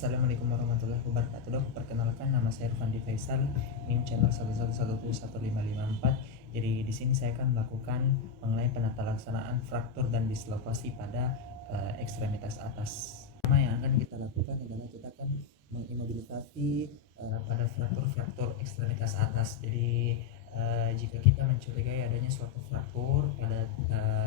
Assalamualaikum warahmatullahi wabarakatuh. Dok, perkenalkan nama saya Irfandi Faisal, NIM channel 111711554. Jadi di sini saya akan melakukan mengenai penata laksanaan fraktur dan dislokasi pada ekstremitas atas. Pertama yang akan kita lakukan adalah kita akan mengimobilisasi pada fraktur ekstremitas atas. Jadi jika kita mencurigai adanya suatu fraktur pada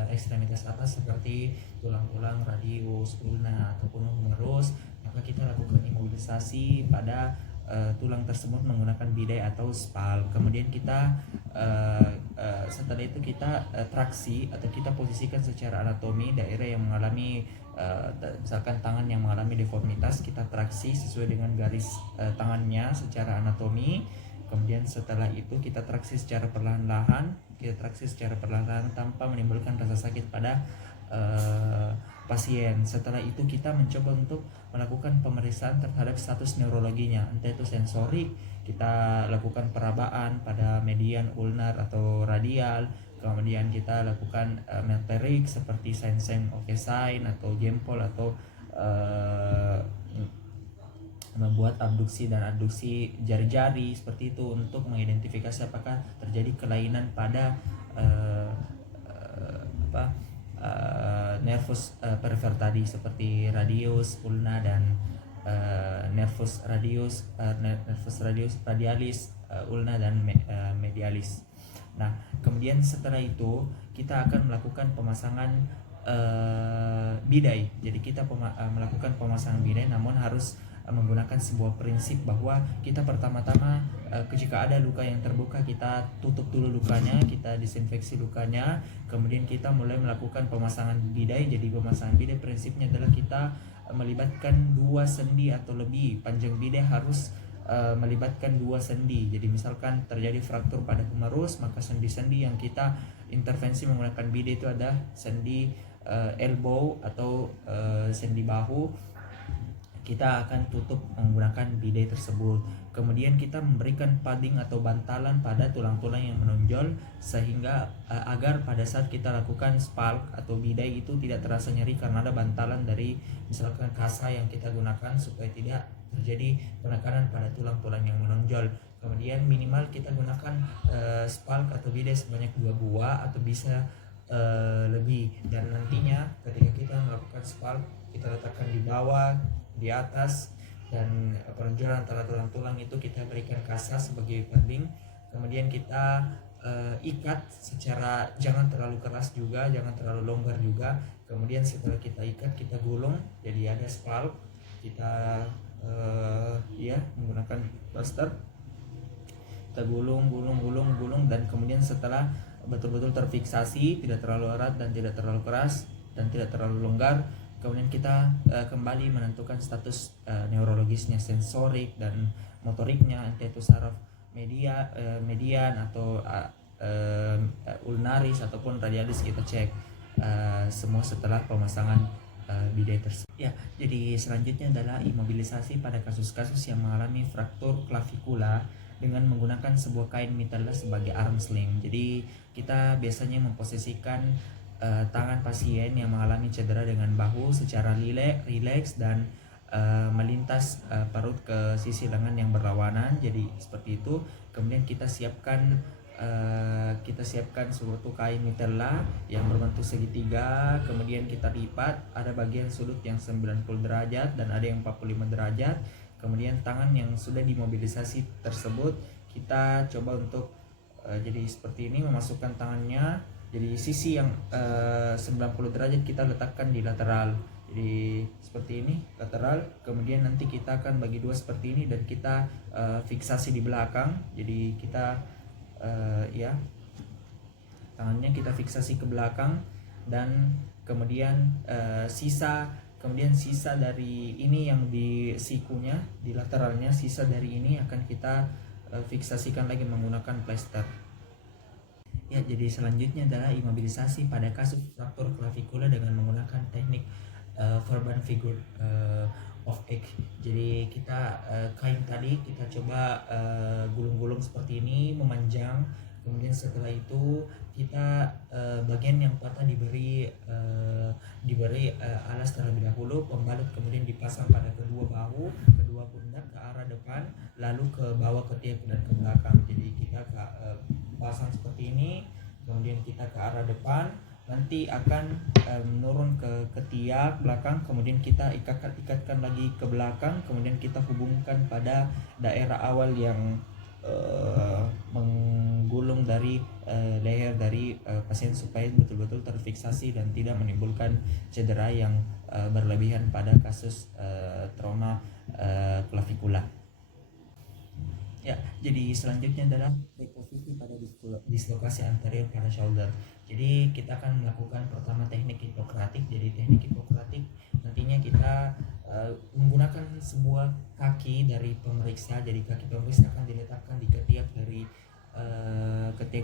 ekstremitas atas seperti tulang-tulang radius, ulna ataupun humerus, maka kita lakukan imobilisasi pada tulang tersebut menggunakan bidai atau spal. Kemudian kita setelah itu kita traksi atau kita posisikan secara anatomi daerah yang mengalami misalkan tangan yang mengalami deformitas, kita traksi sesuai dengan garis tangannya secara anatomi. Kemudian setelah itu kita traksi secara perlahan-lahan, tanpa menimbulkan rasa sakit pada pasien. Setelah itu kita mencoba untuk melakukan pemeriksaan terhadap status neurologinya, entah itu sensorik, kita lakukan perabaan pada median, ulnar atau radial. Kemudian kita lakukan meterik seperti sign oke sign atau jempol atau membuat abduksi dan adduksi jari-jari seperti itu untuk mengidentifikasi apakah terjadi kelainan pada nervus perifer tadi seperti radius, ulna dan nervus radius radialis, ulna dan medialis. Nah, kemudian setelah itu kita akan melakukan pemasangan bidai. Jadi kita melakukan pemasangan bidai, namun harus menggunakan sebuah prinsip bahwa kita pertama-tama jika ada luka yang terbuka, kita tutup dulu lukanya, kita disinfeksi lukanya, kemudian kita mulai melakukan pemasangan bidai. Jadi pemasangan bidai prinsipnya adalah kita melibatkan 2 sendi atau lebih. Panjang bidai harus melibatkan 2 sendi. Jadi misalkan terjadi fraktur pada humerus, maka sendi-sendi yang kita intervensi menggunakan bidai itu ada sendi elbow atau sendi bahu. Kita akan tutup menggunakan bidai tersebut. Kemudian kita memberikan padding atau bantalan pada tulang-tulang yang menonjol sehingga agar pada saat kita lakukan spalk atau bidai itu tidak terasa nyeri karena ada bantalan dari misalkan kasa yang kita gunakan supaya tidak terjadi penekanan pada tulang-tulang yang menonjol. Kemudian minimal kita gunakan spalk atau bidai sebanyak 2 buah atau bisa lebih. Dan nantinya ketika kita melakukan spalk, kita letakkan di bawah, di atas, dan penonjolan antara tulang-tulang itu kita berikan kasa sebagai padding. Kemudian kita ikat secara jangan terlalu keras juga, jangan terlalu longgar juga. Kemudian setelah kita ikat, kita gulung jadi ada spalk. Kita menggunakan plaster, kita gulung, dan kemudian setelah betul-betul terfiksasi, tidak terlalu erat dan tidak terlalu keras dan tidak terlalu longgar, kemudian kita kembali menentukan status neurologisnya, sensorik dan motoriknya, entah itu saraf median atau ulnaris ataupun radialis. Kita cek semua setelah pemasangan bidai tersebut. Ya, jadi selanjutnya adalah imobilisasi pada kasus-kasus yang mengalami fraktur klavikula dengan menggunakan sebuah kain mitella sebagai arm sling. Jadi kita biasanya memposisikan tangan pasien yang mengalami cedera dengan bahu secara rileks dan melintas perut ke sisi lengan yang berlawanan. Jadi seperti itu. Kemudian kita siapkan suatu kain mitella yang berbentuk segitiga, kemudian kita lipat, ada bagian sudut yang 90 derajat dan ada yang 45 derajat. Kemudian tangan yang sudah dimobilisasi tersebut kita coba untuk jadi seperti ini, memasukkan tangannya. Jadi sisi yang 90 derajat kita letakkan di lateral. Jadi seperti ini, lateral. Kemudian nanti kita akan bagi 2 seperti ini dan kita fiksasi di belakang. Jadi kita tangannya kita fiksasi ke belakang, dan kemudian sisa dari ini yang di sikunya, di lateralnya, sisa dari ini akan kita fiksasikan lagi menggunakan plester. Ya, jadi selanjutnya adalah imobilisasi pada kasus fraktur klavikula dengan menggunakan teknik Vauban figure of egg. Jadi kita kain tadi kita coba gulung-gulung seperti ini, memanjang. Kemudian setelah itu kita bagian yang patah diberi alas terlebih dahulu, pembalut kemudian dipasang pada kedua bahu, kedua pundak ke arah depan, lalu ke bawah ketiak dan ke belakang. Jadi kita pasang seperti ini, kemudian kita ke arah depan, nanti akan menurun ke ketiak belakang, kemudian kita ikatkan lagi ke belakang, kemudian kita hubungkan pada daerah awal yang menggulung dari leher dari pasien supaya betul-betul terfiksasi dan tidak menimbulkan cedera yang berlebihan pada kasus trauma klavikula. Ya, jadi selanjutnya adalah reposisi pada dislokasi anterior pada shoulder. Jadi kita akan melakukan pertama teknik hipokratik. Jadi teknik hipokratik nantinya kita menggunakan sebuah kaki dari pemeriksa. Jadi kaki pemeriksa akan diletakkan di ketiak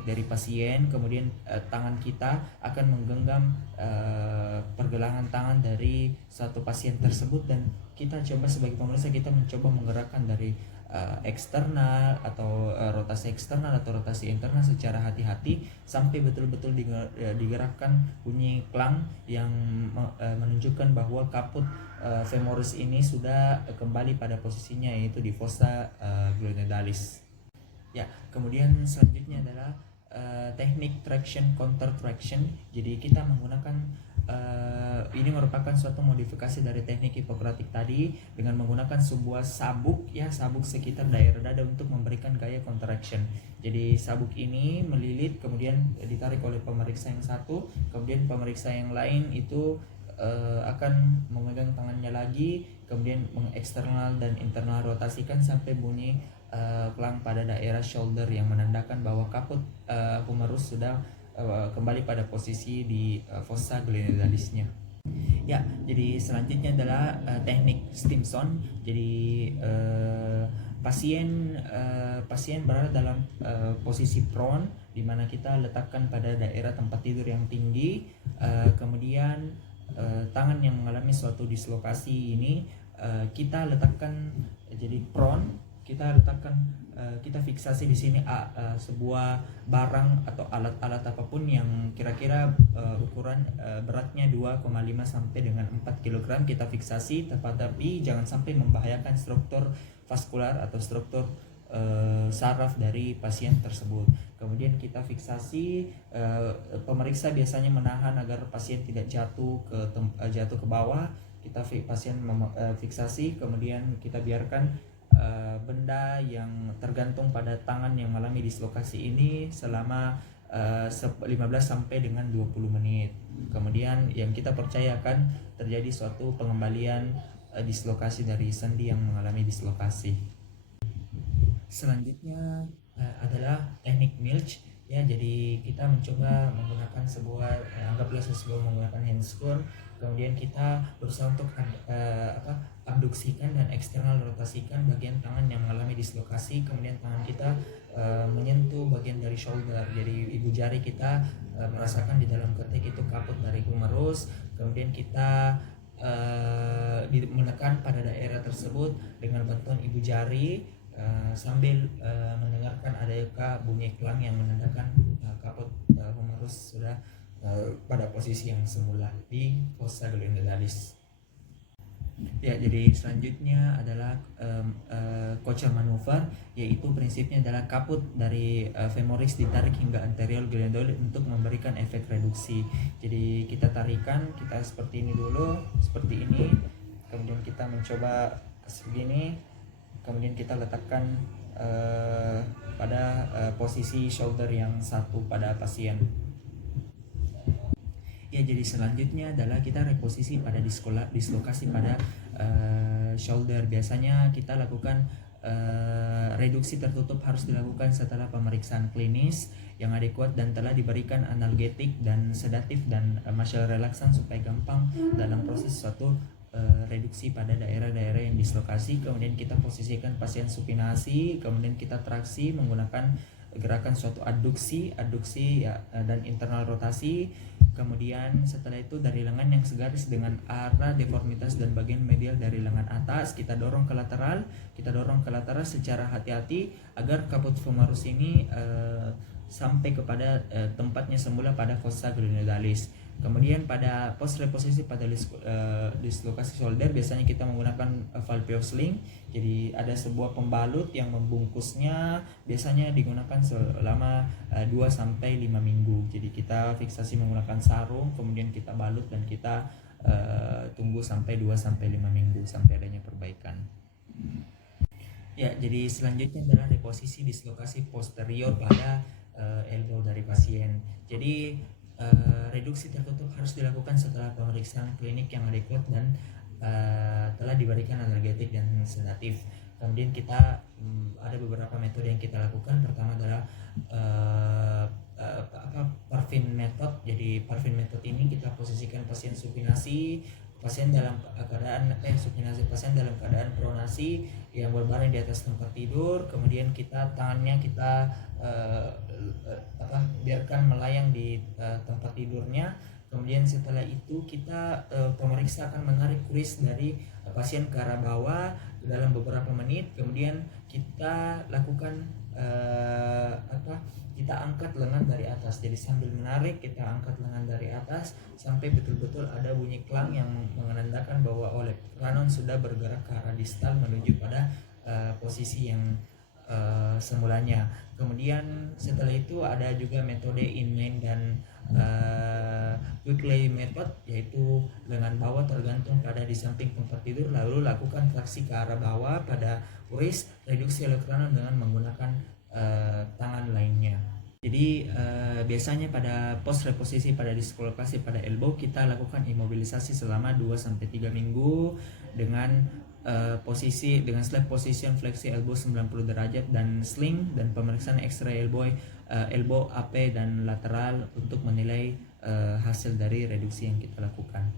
dari pasien, kemudian tangan kita akan menggenggam pergelangan tangan dari suatu pasien tersebut, dan kita coba sebagai pemeriksa kita mencoba menggerakkan dari eksternal atau rotasi eksternal atau rotasi internal secara hati-hati sampai betul-betul digerakkan bunyi klang yang menunjukkan bahwa kaput femoris ini sudah kembali pada posisinya, yaitu di fossa glenoidalis. Ya, kemudian selanjutnya adalah teknik traction counter traction. Jadi kita menggunakan ini merupakan suatu modifikasi dari teknik hipokratik tadi dengan menggunakan sebuah sabuk sekitar daerah dada untuk memberikan gaya contraction. Jadi sabuk ini melilit kemudian ditarik oleh pemeriksa yang satu, kemudian pemeriksa yang lain itu akan memegang tangannya lagi, kemudian mengeksternal dan internal rotasikan sampai bunyi klang pada daerah shoulder yang menandakan bahwa kaput humerus sudah kembali pada posisi di fossa glenoidalisnya. Ya, jadi selanjutnya adalah teknik Stimson. Jadi pasien berada dalam posisi prone, di mana kita letakkan pada daerah tempat tidur yang tinggi, kemudian tangan yang mengalami suatu dislokasi ini kita letakkan jadi prone. Kita fiksasi di sini sebuah barang atau alat-alat apapun yang kira-kira ukuran beratnya 2,5 sampai dengan 4 kg kita fiksasi, tetapi jangan sampai membahayakan struktur vaskular atau struktur saraf dari pasien tersebut. Kemudian kita fiksasi, pemeriksa biasanya menahan agar pasien tidak jatuh ke bawah. Kita pasien fiksasi, kemudian kita biarkan benda yang tergantung pada tangan yang mengalami dislokasi ini selama 15 sampai dengan 20 menit. Kemudian yang kita percaya akan terjadi suatu pengembalian dislokasi dari sendi yang mengalami dislokasi. Selanjutnya adalah teknik Milch. Ya, jadi kita mencoba menggunakan anggaplah menggunakan handscrew. Kemudian kita berusaha untuk abduksikan dan eksternal rotasikan bagian tangan yang mengalami dislokasi. Kemudian tangan kita menyentuh bagian dari shoulder. Jadi ibu jari kita merasakan di dalam ketik itu kaput dari humerus. Kemudian kita menekan pada daerah tersebut dengan bantuan ibu jari sambil mendengarkan adakah bunyi klang yang menandakan kaput humerus sudah pada posisi yang semula di fossa glenoidalis. Ya, jadi selanjutnya adalah Kocher maneuver, yaitu prinsipnya adalah kaput dari femoris ditarik hingga anterior glenoid untuk memberikan efek reduksi. Jadi kita tarikan, kita seperti ini dulu, seperti ini, kemudian kita mencoba segini, kemudian kita letakkan pada posisi shoulder yang satu pada pasien. Ya, jadi selanjutnya adalah kita reposisi pada dislokasi pada shoulder. Biasanya kita lakukan reduksi tertutup harus dilakukan setelah pemeriksaan klinis yang adekuat dan telah diberikan analgetik dan sedatif dan muscle relaksan supaya gampang dalam proses suatu reduksi pada daerah-daerah yang dislokasi. Kemudian kita posisikan pasien supinasi, kemudian kita traksi menggunakan gerakan suatu adduksi ya, dan internal rotasi. Kemudian setelah itu dari lengan yang segaris dengan arah deformitas dan bagian medial dari lengan atas kita dorong ke lateral secara hati-hati agar kaput femoris ini sampai kepada tempatnya semula pada fossa glenoidalis. Kemudian pada post reposisi pada dislokasi shoulder biasanya kita menggunakan valve sling. Jadi ada sebuah pembalut yang membungkusnya, biasanya digunakan selama 2 sampai 5 minggu. Jadi kita fiksasi menggunakan sarung, kemudian kita balut dan kita tunggu sampai 2 sampai 5 minggu sampai adanya perbaikan. Ya, jadi selanjutnya adalah reposisi dislokasi posterior pada elbow dari pasien. Jadi reduksi tertutup harus dilakukan setelah pemeriksaan klinik yang adekuat dan telah diberikan analgetik dan sedatif. Kemudian kita ada beberapa metode yang kita lakukan. Pertama adalah Parvin method. Jadi Parvin method ini kita posisikan pasien supinasi, pasien dalam keadaan pasien dalam keadaan pronasi yang berbaring di atas tempat tidur. Kemudian kita tangannya kita biarkan melayang di tempat tidurnya. Kemudian setelah itu kita pemeriksa akan menarik kuris dari pasien ke arah bawah dalam beberapa menit. Kemudian kita lakukan kita angkat lengan dari atas. Jadi sambil menarik kita angkat lengan dari atas sampai betul-betul ada bunyi klang yang menandakan bahwa olecranon sudah bergerak ke arah distal menuju pada posisi yang semulanya. Kemudian setelah itu ada juga metode inline dan Weekly method, yaitu lengan bawah tergantung pada di samping tempat tidur, lalu lakukan traksi ke arah bawah pada kuris, reduksi olecranon dengan menggunakan tangan lainnya. Jadi biasanya pada post reposisi pada dislokasi pada elbow kita lakukan imobilisasi selama 2-3 minggu dengan posisi dengan slap position fleksi elbow 90 derajat dan sling, dan pemeriksaan X-ray elbow AP dan lateral untuk menilai hasil dari reduksi yang kita lakukan.